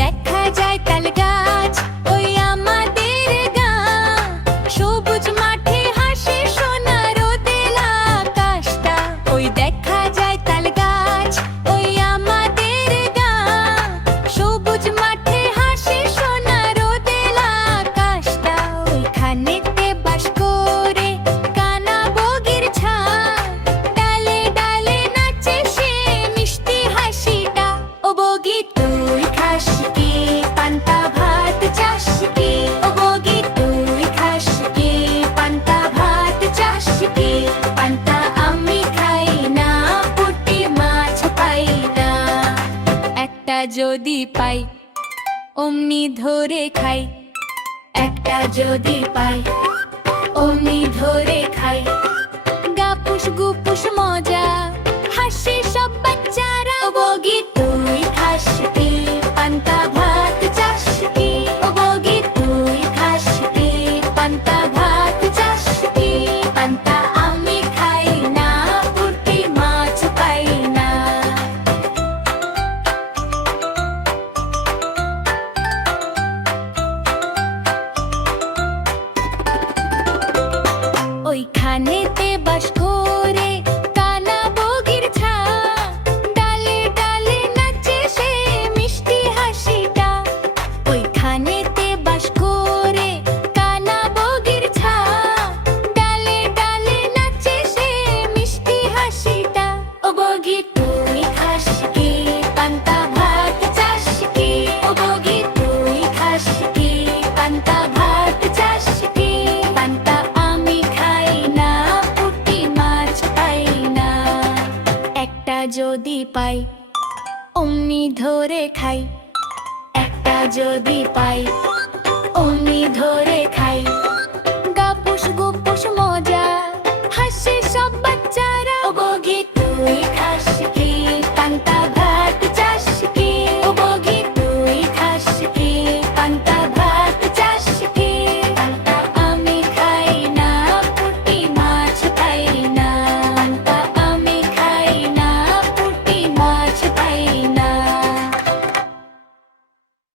দেখা যায় তালগা যদি পাই অমনি ধরে খাই। একটা যদি পাই অমনি ধরে খাই। যদি পাই অমনি ধরে খাই। একটা যদি পাই অমনি ধরে